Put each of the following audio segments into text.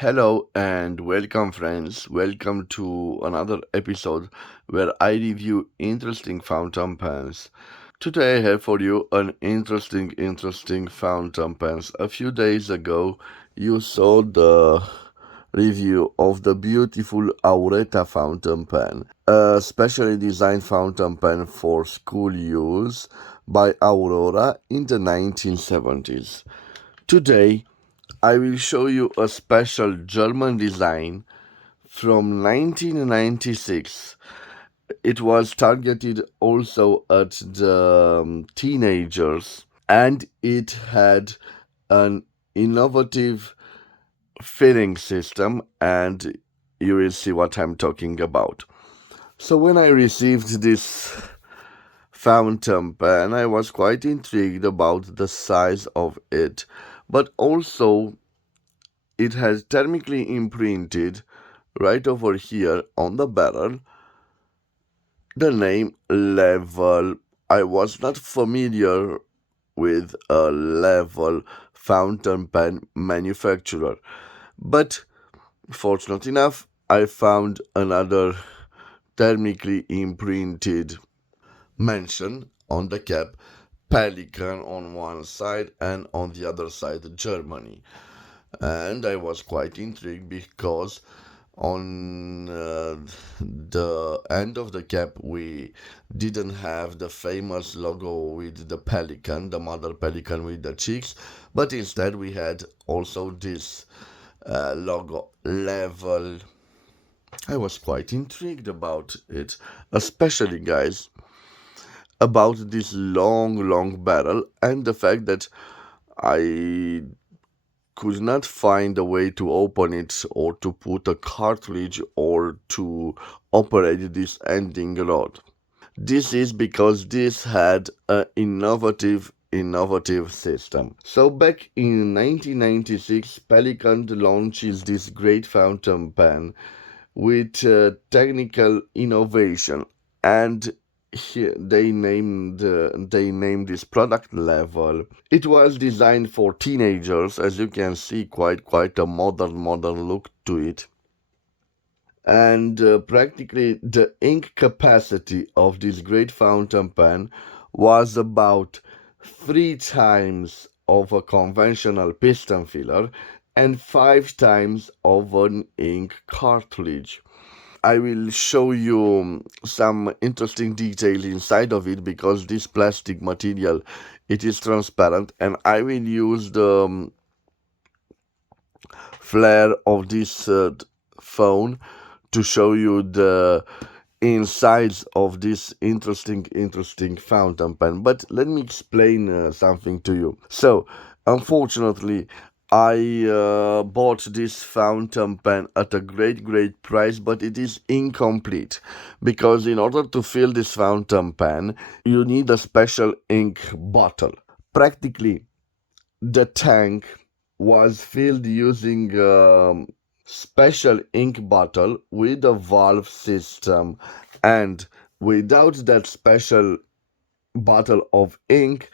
Hello and welcome, friends. Welcome to another episode where I review interesting fountain pens. Today I have for you an interesting fountain pens. A few days ago, you saw the review of the beautiful Aureta fountain pen, a specially designed fountain pen for school use by Aurora in the 1970s. Today, I will show you a special German design from 1996. It was targeted also at the teenagers, and it had an innovative filling system, and you will see what I'm talking about. So when I received this fountain pen, I was quite intrigued about the size of it, but also it has thermically imprinted right over here on the barrel the name Level. I was not familiar with a Level fountain pen manufacturer, but fortunate enough, I found another thermically imprinted mention on the cap, Pelikan on one side and on the other side Germany. And I was quite intrigued because on the end of the cap we didn't have the famous logo with the pelican, the mother pelican with the cheeks, but instead we had also this logo Level. I was quite intrigued about it, especially, guys, about this long barrel and the fact that I could not find a way to open it or to put a cartridge or to operate this ending rod. This is because this had an innovative system. So back in 1996, Pelikan launches this great fountain pen with technical innovation, and here they named this product Level. It was designed for teenagers, as you can see, quite a modern look to it. And practically the ink capacity of this great fountain pen was about 3 times of a conventional piston filler and 5 times of an ink cartridge. I will show you some interesting detail inside of it because this plastic material, it is transparent, and I will use the flare of this phone to show you the insides of this interesting fountain pen. But let me explain something to you. So unfortunately, I bought this fountain pen at a great price, but it is incomplete because in order to fill this fountain pen you need a special ink bottle. Practically the tank was filled using special ink bottle with a valve system, and without that special bottle of ink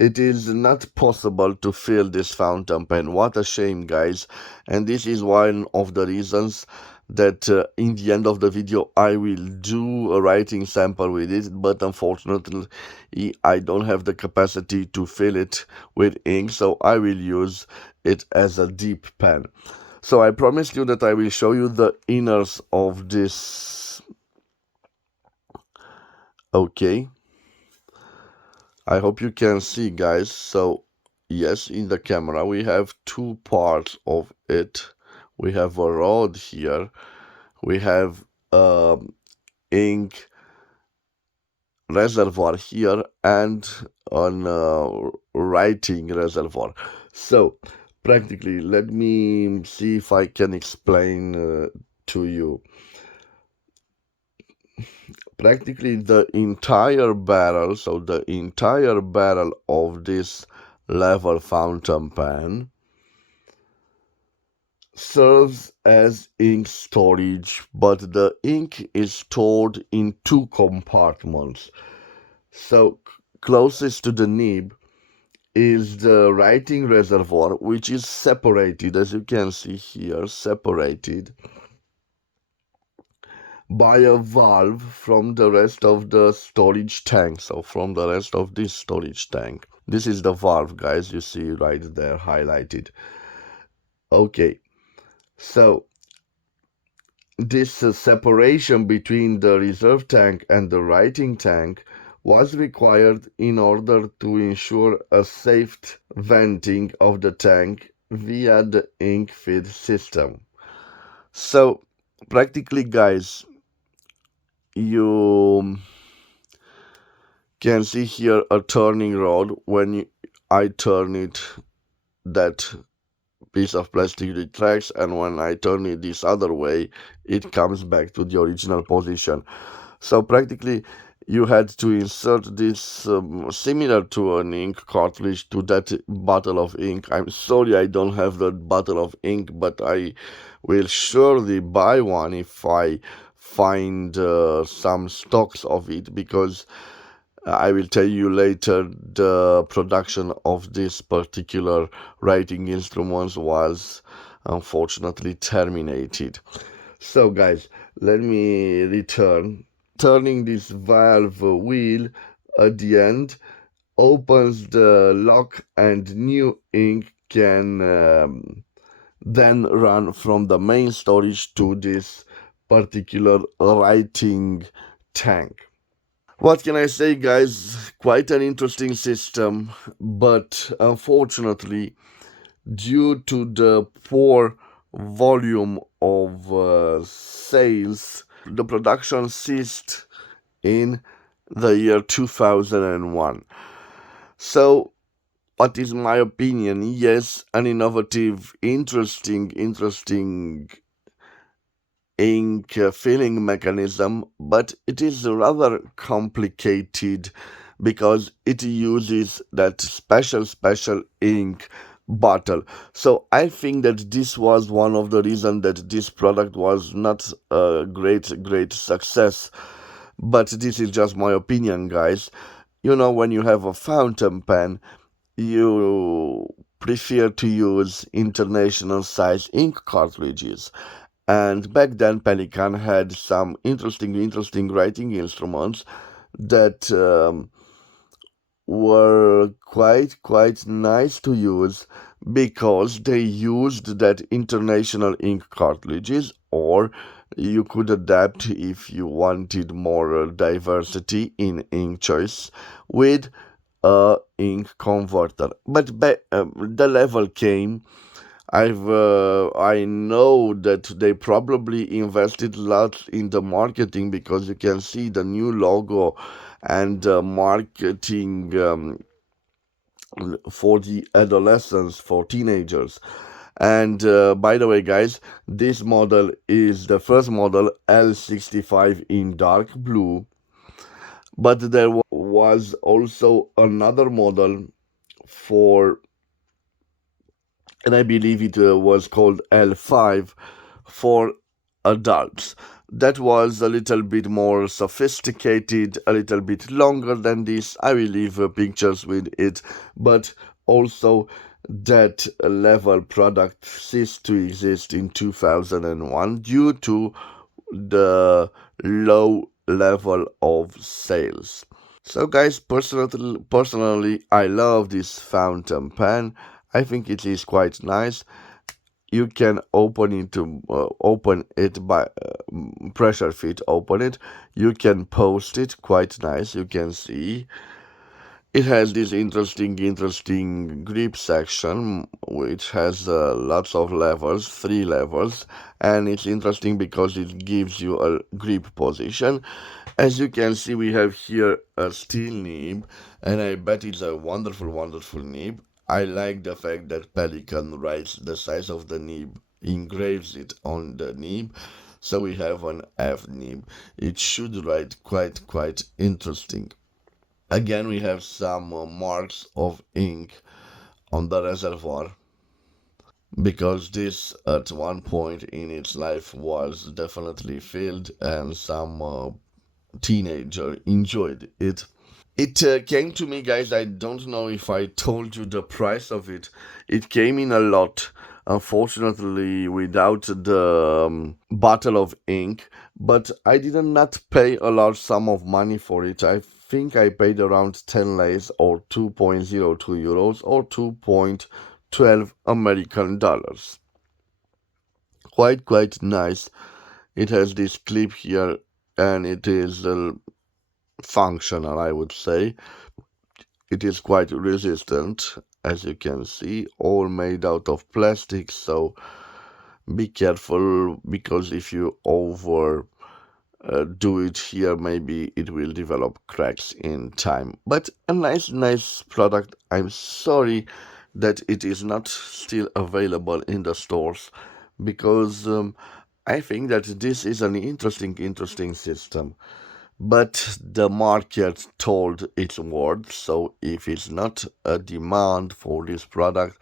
it is not possible to fill this fountain pen. What a shame, guys. And this is one of the reasons that in the end of the video I will do a writing sample with it, but unfortunately I don't have the capacity to fill it with ink, so I will use it as a dip pen. So I promised you that I will show you the inners of this. Okay, I hope you can see, guys. So yes, in the camera we have two parts of it. We have a rod here, we have ink reservoir here, and an writing reservoir. So practically, let me see if I can explain to you. Practically the entire barrel, so the entire barrel of this Level fountain pen serves as ink storage, but the ink is stored in two compartments. So closest to the nib is the writing reservoir, which is separated, as you can see here, separated by a valve from the rest of the storage tank. So from the rest of this storage tank. This is the valve, guys, you see right there highlighted. Okay, so this separation between the reserve tank and the writing tank was required in order to ensure a safe venting of the tank via the ink feed system. So practically, guys, you can see here a turning rod. When I turn it, that piece of plastic retracts, and when I turn it this other way, it comes back to the original position. So practically you had to insert this similar to an ink cartridge to that bottle of ink. I'm sorry I don't have that bottle of ink, but I will surely buy one if I find some stocks of it, because I will tell you later the production of this particular writing instruments was unfortunately terminated. So guys, let me return. Turning this valve wheel at the end opens the lock, and new ink can then run from the main storage to this particular writing tank. What can I say, guys? Quite an interesting system, but unfortunately, due to the poor volume of sales, the production ceased in the year 2001. So, what is my opinion? Yes, an innovative, interesting ink filling mechanism, but it is rather complicated because it uses that special ink bottle. So I think that this was one of the reasons that this product was not a great success. But this is just my opinion, guys. You know, when you have a fountain pen, you prefer to use international size ink cartridges. And back then, Pelikan had some interesting writing instruments that were quite nice to use, because they used that international ink cartridges, or you could adapt if you wanted more diversity in ink choice with a ink converter. But the level came. I know that they probably invested lots in the marketing, because you can see the new logo and marketing for the adolescents, for teenagers. And by the way, guys, this model is the first model, L65 in dark blue, but there was also another model for, and I believe it was called L5 for adults. That was a little bit more sophisticated, a little bit longer than this. I will leave pictures with it, but also that level product ceased to exist in 2001 due to the low level of sales. So guys, personally, I love this fountain pen. I think it is quite nice. You can open it by pressure fit. Open it. You can post it. Quite nice. You can see it has this interesting grip section, which has lots of levels, 3 levels, and it's interesting because it gives you a grip position. As you can see, we have here a steel nib, and I bet it's a wonderful nib. I like the fact that Pelikan writes the size of the nib, engraves it on the nib, so we have an F nib. It should write quite interesting. Again, we have some marks of ink on the reservoir, because this at one point in its life was definitely filled, and some teenager enjoyed it. It came to me, guys. I don't know if I told you the price of it. It came in a lot, unfortunately, without the bottle of ink. But I did not pay a large sum of money for it. I think I paid around 10 lays or 2.02 euros or 2.12 American dollars. Quite nice. It has this clip here, and it is functional, I would say. It is quite resistant, as you can see, all made out of plastic, so be careful, because if you over do it here, maybe it will develop cracks in time. But a nice product. I'm sorry that it is not still available in the stores, because I think that this is an interesting system. But the market told its word, so if it's not a demand for this product,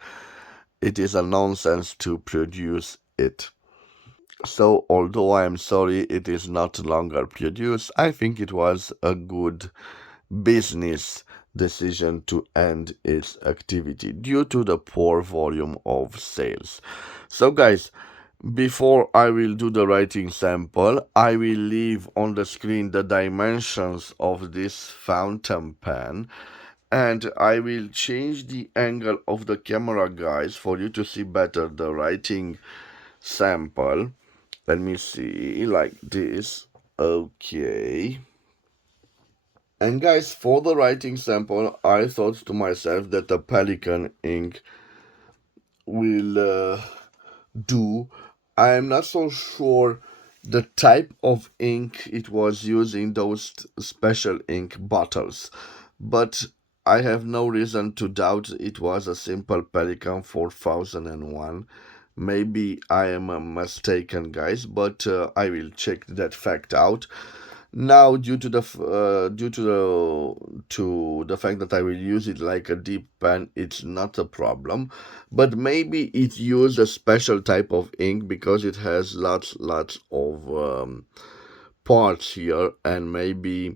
it is a nonsense to produce it. So, although I am sorry it is not longer produced, I think it was a good business decision to end its activity due to the poor volume of sales. So, guys, before I will do the writing sample, I will leave on the screen the dimensions of this fountain pen, and I will change the angle of the camera, guys, for you to see better the writing sample. Let me see, like this. Okay. And guys, for the writing sample, I thought to myself that the Pelikan ink will do. I am not so sure the type of ink it was using those special ink bottles, but I have no reason to doubt it was a simple Pelikan 4001. Maybe I am mistaken, guys, but I will check that fact out. Now, due to the fact that I will use it like a deep pen, it's not a problem. But maybe it used a special type of ink because it has lots of parts here, and maybe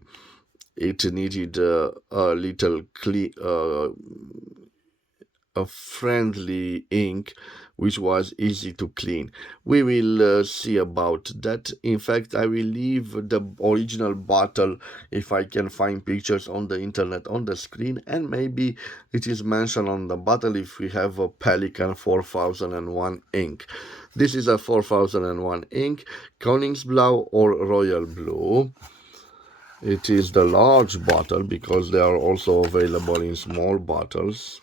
it needed a little a friendly ink which was easy to clean. We will see about that. In fact, I will leave the original bottle, if I can find pictures on the internet, on the screen, and maybe it is mentioned on the bottle if we have a Pelikan 4001 ink. This is a 4001 ink, Koningsblauw or Royal Blue. It is the large bottle because they are also available in small bottles.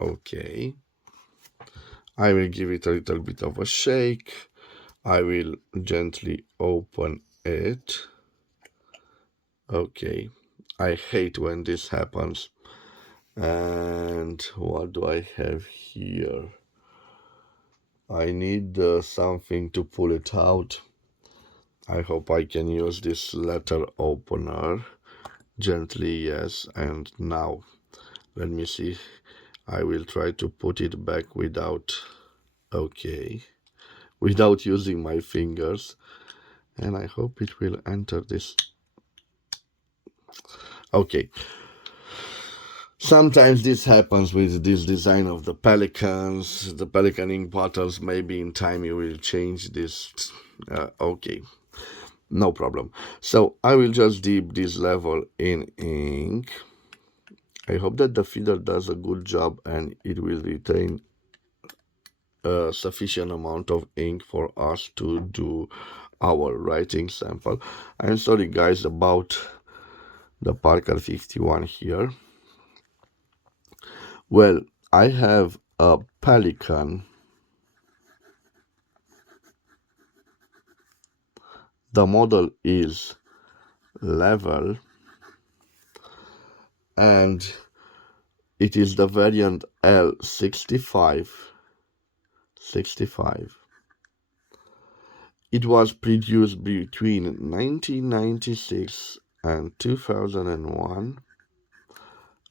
Okay. I will give it a little bit of a shake. I will gently open it. Okay. I hate when this happens. And what do I have here? I need something to pull it out. I hope I can use this letter opener. Gently, yes. And now, let me see. I will try to put it back without... Okay. Without using my fingers, and I hope it will enter this. Okay, sometimes this happens with this design of the Pelikans, the Pelikan ink bottles. Maybe in time you will change this. Okay, no problem. So I will just dip this level in ink. I hope that the feeder does a good job and it will retain a sufficient amount of ink for us to do our writing sample. I'm sorry, guys, about the Parker 51 here. Well, I have a Pelikan. The model is level, and it is the variant L65. It was produced between 1996 and 2001.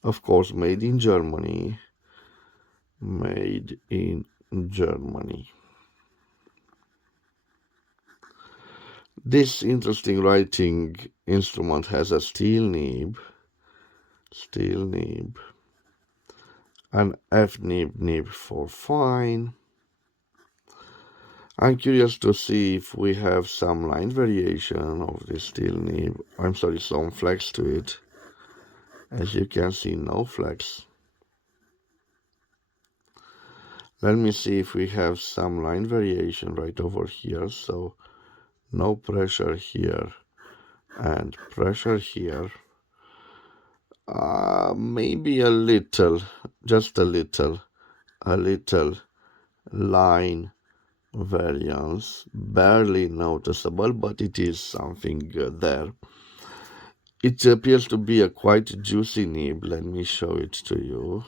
Of course, made in Germany. Made in Germany. This interesting writing instrument has a steel nib, steel nib, an F nib for fine. I'm curious to see if we have some line variation of this steel nib. I'm sorry, some flex to it. As you can see, no flex. Let me see if we have some line variation right over here. So no pressure here and pressure here. Maybe a little, just a little line variance, barely noticeable, but it is something there. It appears to be a quite juicy nib. Let me show it to you.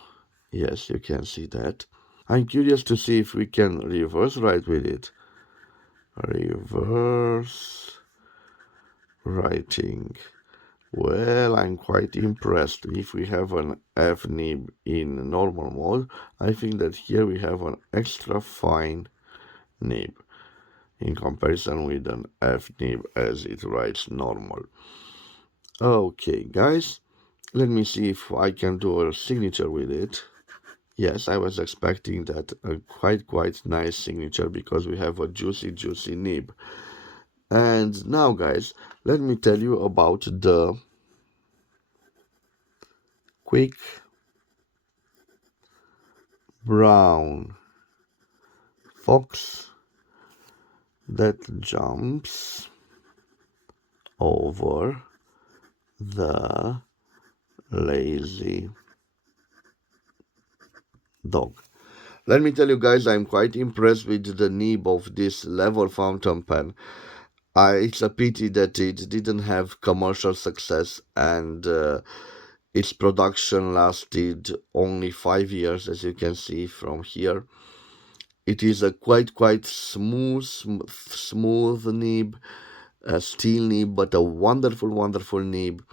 Yes, you can see that. I'm curious to see if we can reverse right with it. Reverse writing. Well, I'm quite impressed. If we have an F nib in normal mode, I think that here we have an extra fine nib in comparison with an F nib as it writes normal. Okay, guys, let me see if I can do a signature with it. Yes, I was expecting that a quite nice signature because we have a juicy nib. And now, guys, let me tell you about the quick brown fox that jumps over the lazy dog. Let me tell you guys, I'm quite impressed with the nib of this level fountain pen. It's a pity that it didn't have commercial success and its production lasted only 5 years, as you can see from here. It is a quite smooth nib, a steel nib, but a wonderful nib.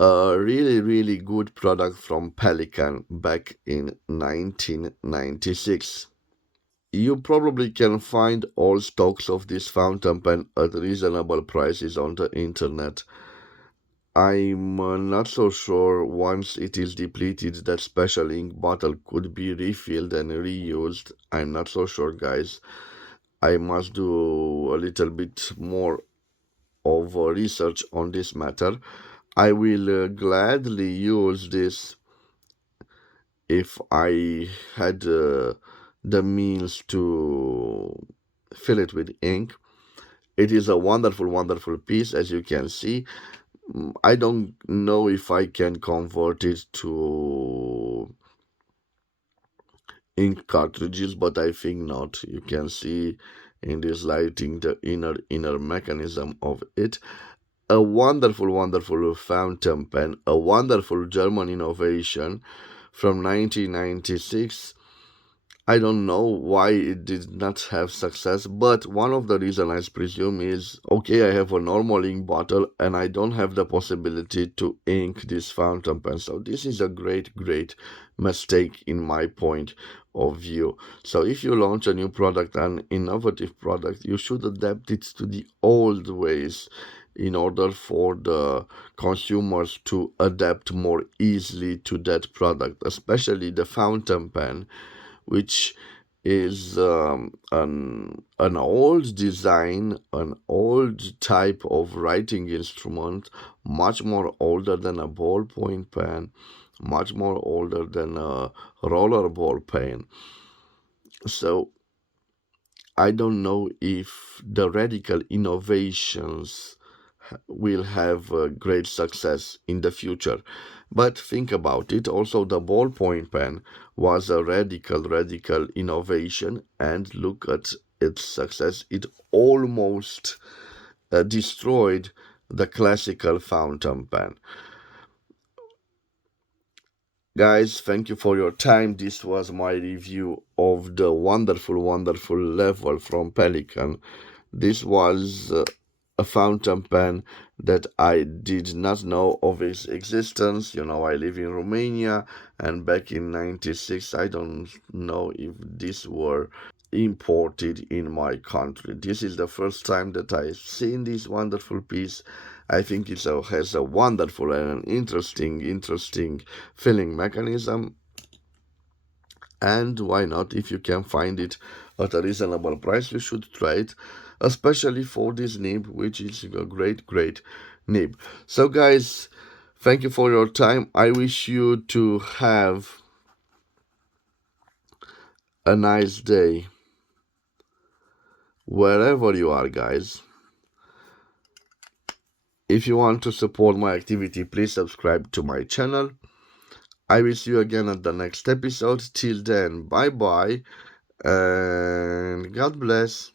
A really good product from Pelikan back in 1996. You probably can find all stocks of this fountain pen at reasonable prices on the internet. I'm not so sure once it is depleted that special ink bottle could be refilled and reused. I'm not so sure, guys. I must do a little bit more of research on this matter. I will gladly use this if I had the means to fill it with ink. It is a wonderful piece, as you can see. I don't know if I can convert it to ink cartridges, but I think not. You can see in this lighting the inner mechanism of it. A wonderful fountain pen, a wonderful German innovation from 1996. I don't know why it did not have success, but one of the reasons I presume is, okay, I have a normal ink bottle and I don't have the possibility to ink this fountain pen. So this is a great mistake in my point of view. So if you launch a new product, an innovative product, you should adapt it to the old ways in order for the consumers to adapt more easily to that product, especially the fountain pen, which is an old design, an old type of writing instrument, much more older than a ballpoint pen, much more older than a roller ball pen. So I don't know if the radical innovations will have great success in the future. But think about it, also the ballpoint pen was a radical innovation, and look at its success. It almost destroyed the classical fountain pen. Guys, thank you for your time. This was my review of the wonderful level from Pelikan. This was a fountain pen that I did not know of its existence. You know, I live in Romania, and back in 96, I don't know if these were imported in my country. This is the first time that I've seen this wonderful piece, I think it has a wonderful and interesting filling mechanism. And why not? If you can find it at a reasonable price, you should try it, especially for this nib, which is a great nib. So, guys, thank you for your time. I wish you to have a nice day wherever you are, guys. If you want to support my activity, please subscribe to my channel. I will see you again at the next episode. Till then, bye bye and God bless.